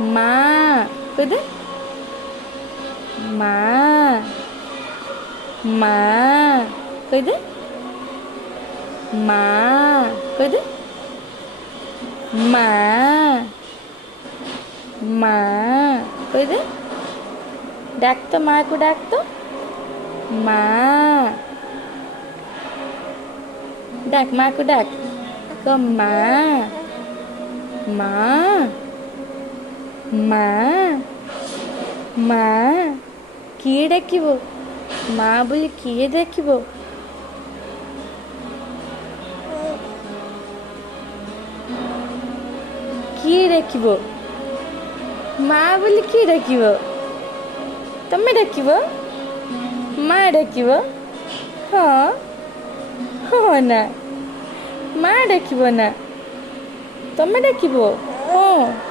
माँ कह दे माँ माँ कह दे माँ कह दे माँ माँ कह दे डाक तो माँ को डाक तो माँ डाक माँ को डाक कह माँ माँ माँ माँ किए डाकिबो माँ बोली किए डाकिबो किए डाकिबो माँ बोली किए डाकिबो तमे डाकिबो माँ डाकिबो हाँ हाँ ना माँ डाकिबो ना तमे डाकिबो हाँ